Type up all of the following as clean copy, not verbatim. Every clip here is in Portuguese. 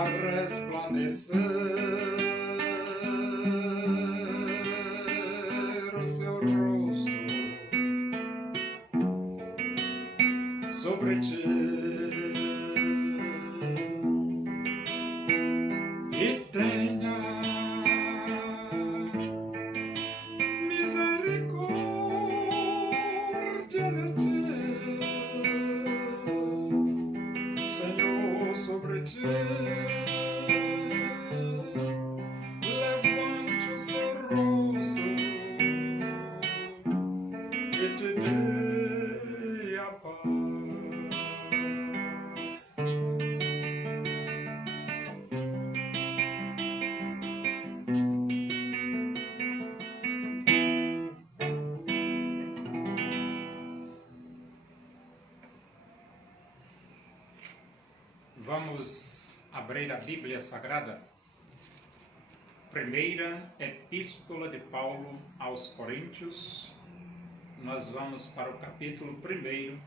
a resplandecer o seu rosto sobre ti e tenha misericórdia de ti, Senhor, sobre ti. Levante o seu rosto e te dê a paz. Vamos abrir a Bíblia Sagrada. Primeira Epístola de Paulo aos Coríntios. Nós vamos para o capítulo 1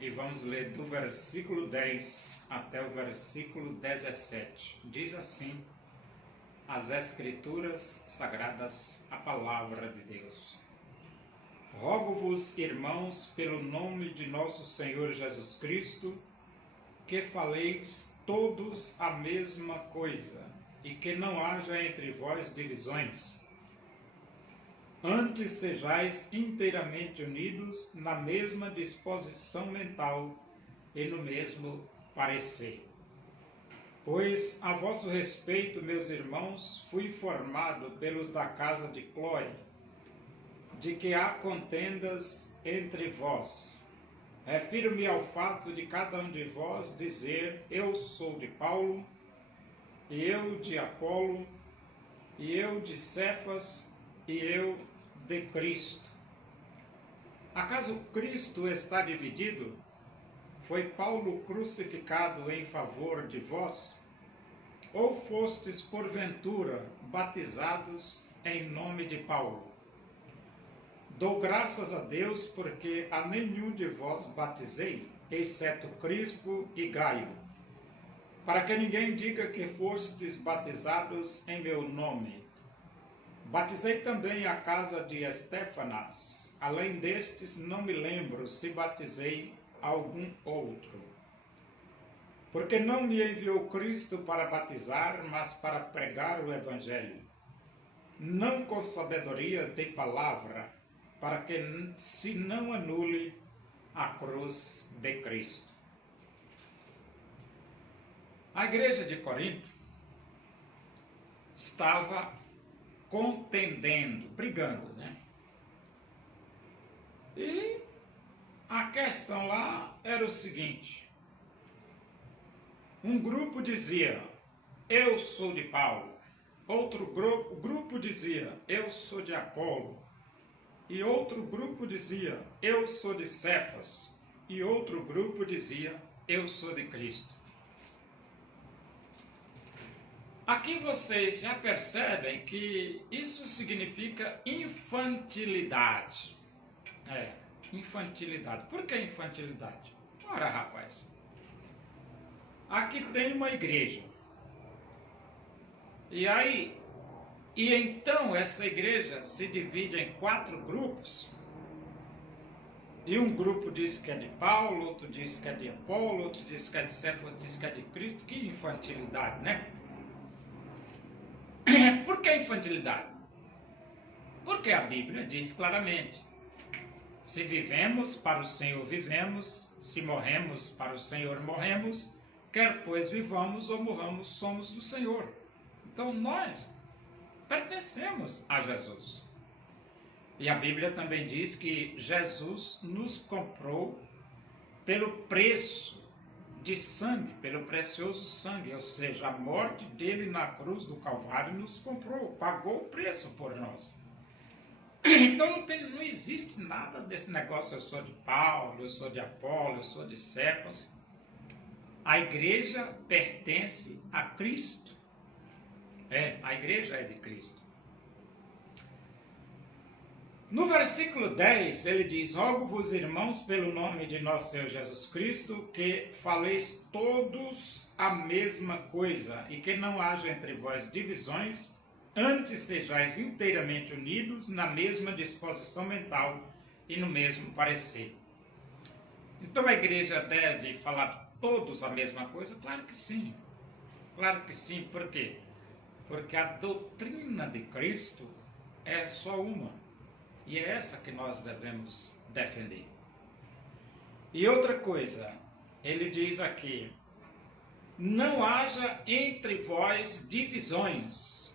e vamos ler do versículo 10 até o versículo 17. Diz assim as Escrituras Sagradas, a Palavra de Deus. Rogo-vos, irmãos, pelo nome de nosso Senhor Jesus Cristo, que faleis todos a mesma coisa, e que não haja entre vós divisões. Antes sejais inteiramente unidos na mesma disposição mental e no mesmo parecer. Pois a vosso respeito, meus irmãos, fui informado pelos da casa de Cloé, de que há contendas entre vós. Refiro-me ao fato de cada um de vós dizer: eu sou de Paulo, e eu de Apolo, e eu de Cefas, e eu de Cristo. Acaso Cristo está dividido? Foi Paulo crucificado em favor de vós? Ou fostes porventura batizados em nome de Paulo? Dou graças a Deus porque a nenhum de vós batizei, exceto Crispo e Gaio, para que ninguém diga que fostes batizados em meu nome. Batizei também a casa de Estéfanas. Além destes, não me lembro se batizei algum outro. Porque não me enviou Cristo para batizar, mas para pregar o Evangelho, não com sabedoria de palavra, para que se não anule a cruz de Cristo. A igreja de Corinto estava contendendo, brigando, né? E a questão lá era o seguinte: um grupo dizia, eu sou de Paulo, outro grupo dizia, eu sou de Apolo, e outro grupo dizia, eu sou de Cefas, e outro grupo dizia, eu sou de Cristo. Aqui vocês já percebem que isso significa infantilidade. Infantilidade. Por que infantilidade? Ora, rapaz, aqui tem uma igreja. E então essa igreja se divide em 4 grupos. E um grupo diz que é de Paulo, outro diz que é de Apolo, outro diz que é de Cefas, outro diz que é de Cristo. Que infantilidade, né? Por que infantilidade? Porque a Bíblia diz claramente: se vivemos, para o Senhor vivemos, se morremos, para o Senhor morremos, quer pois vivamos ou morramos, somos do Senhor. Então nós pertencemos a Jesus. E a Bíblia também diz que Jesus nos comprou pelo preço de sangue, pelo precioso sangue, ou seja, a morte dele na cruz do Calvário nos comprou, pagou o preço por nós. Então não existe nada desse negócio, eu sou de Paulo, eu sou de Apolo, eu sou de Cefas. A igreja pertence a Cristo. A igreja é de Cristo. No versículo 10, ele diz: rogo-vos, irmãos, pelo nome de nosso Senhor Jesus Cristo, que faleis todos a mesma coisa, e que não haja entre vós divisões, antes sejais inteiramente unidos na mesma disposição mental e no mesmo parecer. Então a igreja deve falar todos a mesma coisa? Claro que sim. Claro que sim. Por quê? Porque a doutrina de Cristo é só uma. E é essa que nós devemos defender. E outra coisa, ele diz aqui: não haja entre vós divisões.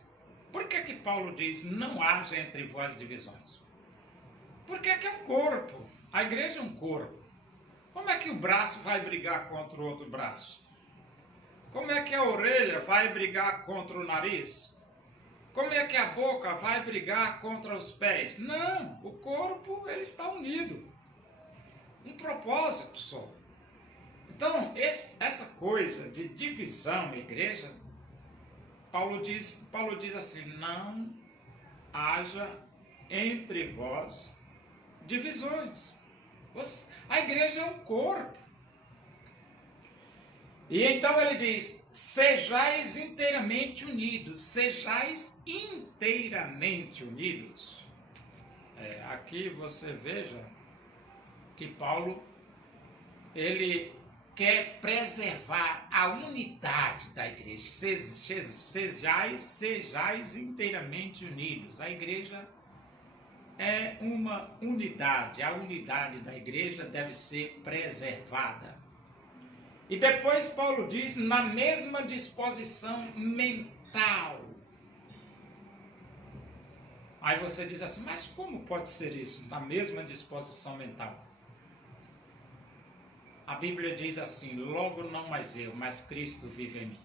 Por que que Paulo diz não haja entre vós divisões? Porque que é um corpo. A igreja é um corpo. Como é que o braço vai brigar contra o outro braço? Como é que a orelha vai brigar contra o nariz? Como é que a boca vai brigar contra os pés? Não, o corpo ele está unido. Um propósito só. Então, essa coisa de divisão na igreja, Paulo diz assim: não haja entre vós divisões. A igreja é um corpo. E então ele diz: sejais inteiramente unidos. Sejais inteiramente unidos. Aqui você veja que Paulo, ele quer preservar a unidade da igreja. Sejais inteiramente unidos. A igreja é uma unidade. A unidade da igreja deve ser preservada. E depois Paulo diz: na mesma disposição mental. Aí você diz assim: mas como pode ser isso? Na mesma disposição mental. A Bíblia diz assim: logo não mais eu, mas Cristo vive em mim.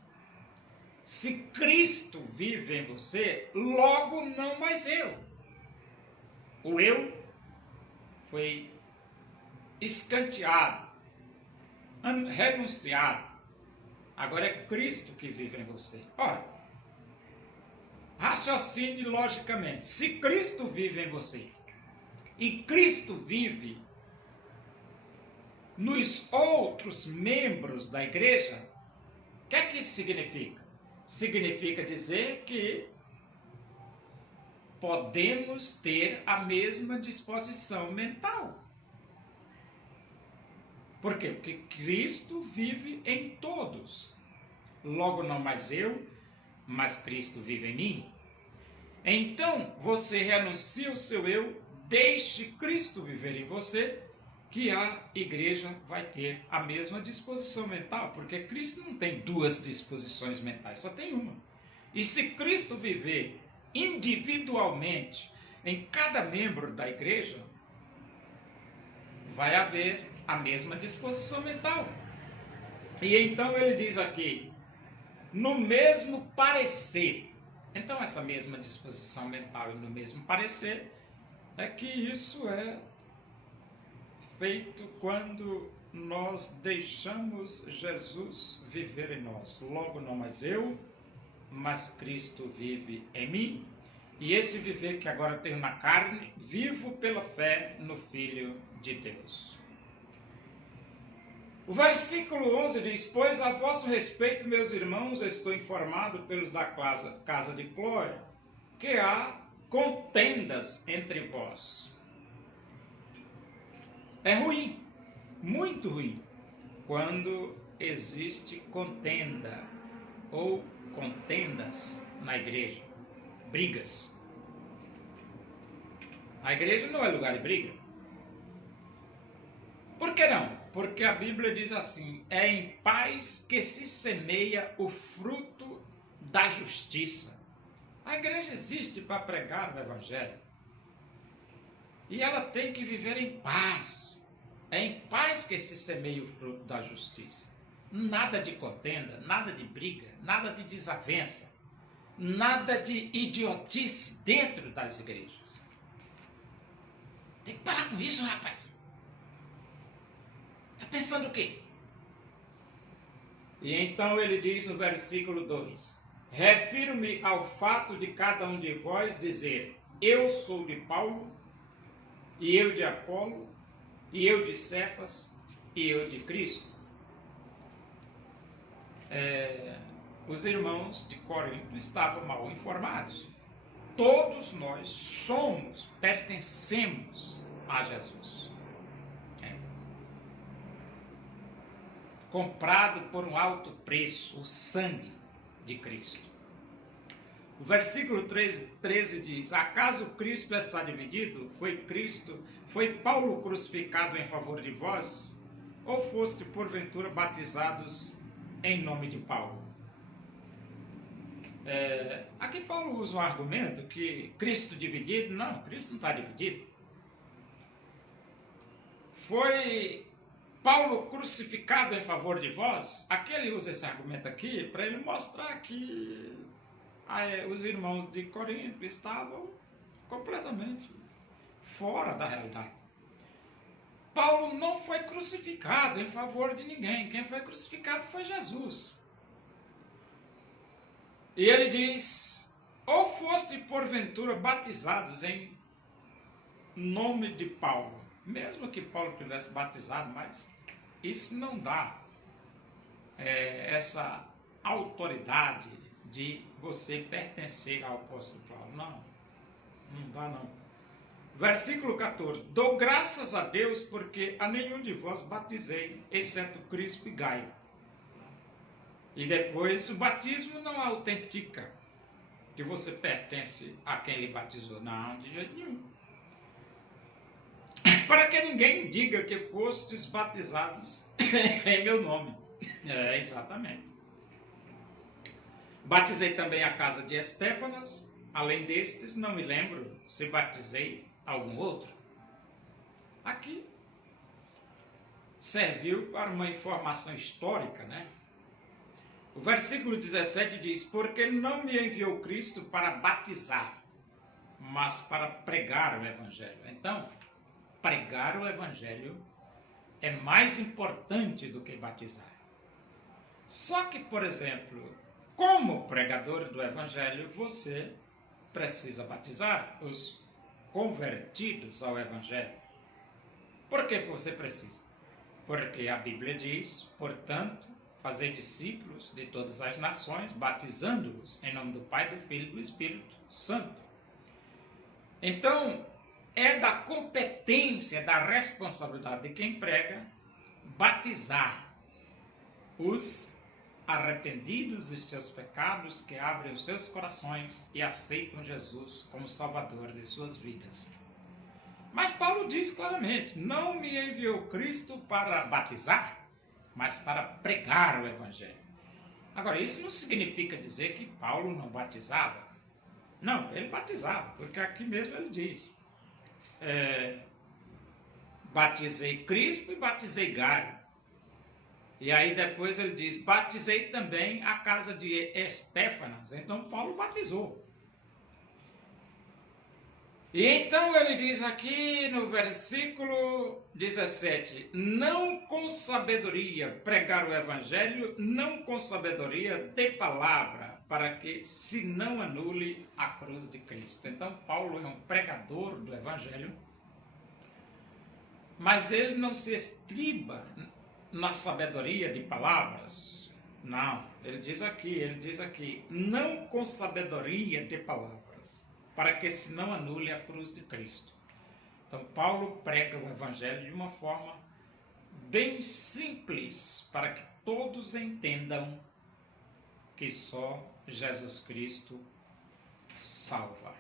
Se Cristo vive em você, logo não mais eu. O eu foi escanteado, renunciado. Agora é Cristo que vive em você. Ora, raciocine logicamente. Se Cristo vive em você e Cristo vive nos outros membros da igreja, o que é que isso significa? Significa dizer que podemos ter a mesma disposição mental. Por quê? Porque Cristo vive em todos. Logo não mais eu, mas Cristo vive em mim. Então, você renuncia o seu eu, deixe Cristo viver em você, que a igreja vai ter a mesma disposição mental, porque Cristo não tem duas disposições mentais, só tem uma. E se Cristo viver individualmente em cada membro da igreja, vai haver a mesma disposição mental. E então ele diz aqui: no mesmo parecer. Então essa mesma disposição mental e no mesmo parecer é que isso é feito quando nós deixamos Jesus viver em nós. Logo não mais eu, mas Cristo vive em mim. E esse viver que agora tenho na carne, vivo pela fé no Filho de Deus. O versículo 11 diz: pois a vosso respeito, meus irmãos, estou informado pelos da casa de Clóia, que há contendas entre vós. É ruim, muito ruim, quando existe contenda ou contendas na igreja, brigas. A igreja não é lugar de briga. Por que não? Porque a Bíblia diz assim: é em paz que se semeia o fruto da justiça. A igreja existe para pregar o Evangelho. E ela tem que viver em paz. É em paz que se semeia o fruto da justiça. Nada de contenda, nada de briga, nada de desavença, nada de idiotice dentro das igrejas. Tem que parar com isso, rapaz. Está pensando o quê? E então ele diz no versículo 2: refiro-me ao fato de cada um de vós dizer: eu sou de Paulo, e eu de Apolo, e eu de Cefas, e eu de Cristo. Os irmãos de Corinto estavam mal informados. Todos nós pertencemos a Jesus. Comprado por um alto preço, o sangue de Cristo. O versículo 13 diz: acaso Cristo está dividido? Foi Paulo crucificado em favor de vós? Ou foste porventura batizados em nome de Paulo? Aqui Paulo usa um argumento que Cristo dividido. Não, Cristo não está dividido. Foi Paulo crucificado em favor de vós? Aqui ele usa esse argumento aqui para ele mostrar que os irmãos de Corinto estavam completamente fora da realidade. Paulo não foi crucificado em favor de ninguém. Quem foi crucificado foi Jesus. E ele diz: ou foste porventura batizados em nome de Paulo. Mesmo que Paulo tivesse batizado, mas isso não dá essa autoridade de você pertencer ao apóstolo Paulo. Não dá não. Versículo 14: dou graças a Deus porque a nenhum de vós batizei, exceto Crispo e Gaio. E depois, o batismo não autentica que você pertence a quem lhe batizou. Não, de jeito nenhum. Para que ninguém diga que fostes batizados em meu nome. Exatamente. Batizei também a casa de Estéfanas. Além destes, não me lembro se batizei algum outro. Aqui serviu para uma informação histórica, né? O versículo 17 diz: porque não me enviou Cristo para batizar, mas para pregar o Evangelho. Então, pregar o Evangelho é mais importante do que batizar. Só que, por exemplo, como pregador do Evangelho, você precisa batizar os convertidos ao Evangelho. Por que você precisa? Porque a Bíblia diz: portanto, fazei discípulos de todas as nações, batizando-os em nome do Pai, do Filho e do Espírito Santo. Então, é da competência, da responsabilidade de quem prega, batizar os arrependidos dos seus pecados, que abrem os seus corações e aceitam Jesus como Salvador de suas vidas. Mas Paulo diz claramente: não me enviou Cristo para batizar, mas para pregar o Evangelho. Agora, isso não significa dizer que Paulo não batizava. Não, ele batizava, porque aqui mesmo ele diz: batizei Crispo e batizei Gaio. E aí depois ele diz: batizei também a casa de Estéfanas. Então Paulo batizou. E então ele diz aqui no versículo 17: não com sabedoria pregar o Evangelho, não com sabedoria de palavra, para que se não anule a cruz de Cristo. Então Paulo é um pregador do Evangelho, mas ele não se estriba na sabedoria de palavras. Não, ele diz aqui, não com sabedoria de palavras, para que se não anule a cruz de Cristo. Então Paulo prega o Evangelho de uma forma bem simples, para que todos entendam que só Jesus Cristo salva.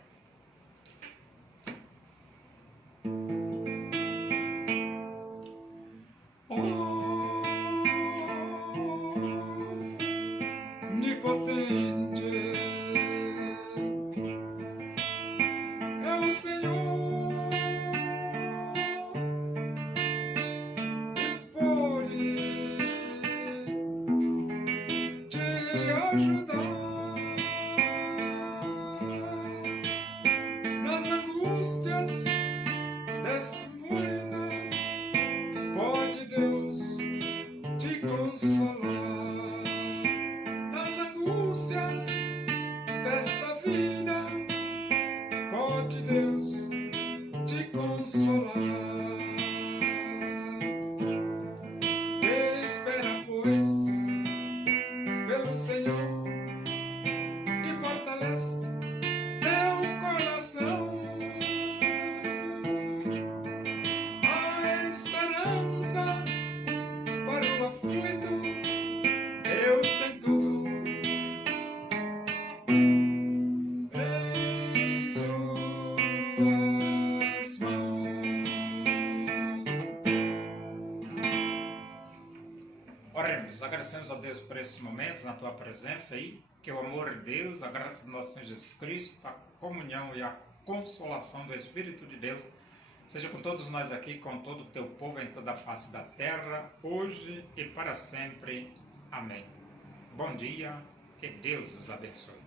Onipotente é o Senhor, Ele pode te ajudar nas angústias desta vida. Pode Deus te consolar nas angústias desta vida. Pode Deus te consolar. Oremos, agradecemos a Deus por esses momentos na tua presença aí, que o amor de Deus, a graça do nosso Senhor Jesus Cristo, a comunhão e a consolação do Espírito de Deus seja com todos nós aqui, com todo o teu povo em toda a face da terra, hoje e para sempre. Amém. Bom dia, que Deus os abençoe.